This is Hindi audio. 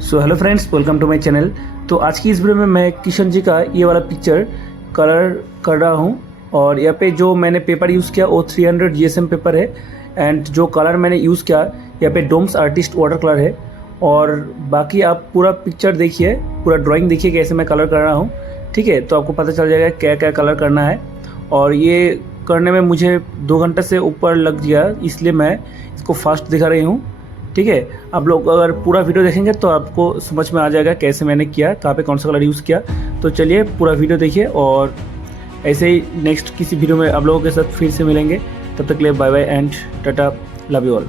So hello friends, welcome to my channel. तो आज की इस वीडियो में मैं किशन जी का ये वाला पिक्चर कलर कर रहा हूँ। और यहाँ पे जो मैंने पेपर यूज़ किया वो 300 जीएसएम पेपर है। एंड जो कलर मैंने यूज़ किया यहाँ पे डोम्स आर्टिस्ट वाटर कलर है। और बाकी आप पूरा पिक्चर देखिए, पूरा ड्राइंग देखिए कैसे मैं कलर कर रहा हूँ। ठीक है, तो आपको पता चल जाएगा क्या क्या कलर करना है। और ये करने में मुझे 2 घंटे से ऊपर लग गया, इसलिए मैं इसको फास्ट दिखा रही हूँ। ठीक है, आप लोग अगर पूरा वीडियो देखेंगे तो आपको समझ में आ जाएगा कैसे मैंने किया, कहाँ पे कौन सा कलर यूज़ किया। तो चलिए पूरा वीडियो देखिए और ऐसे ही नेक्स्ट किसी वीडियो में आप लोगों के साथ फिर से मिलेंगे। तब तक के लिए bye bye and Tata, love you all.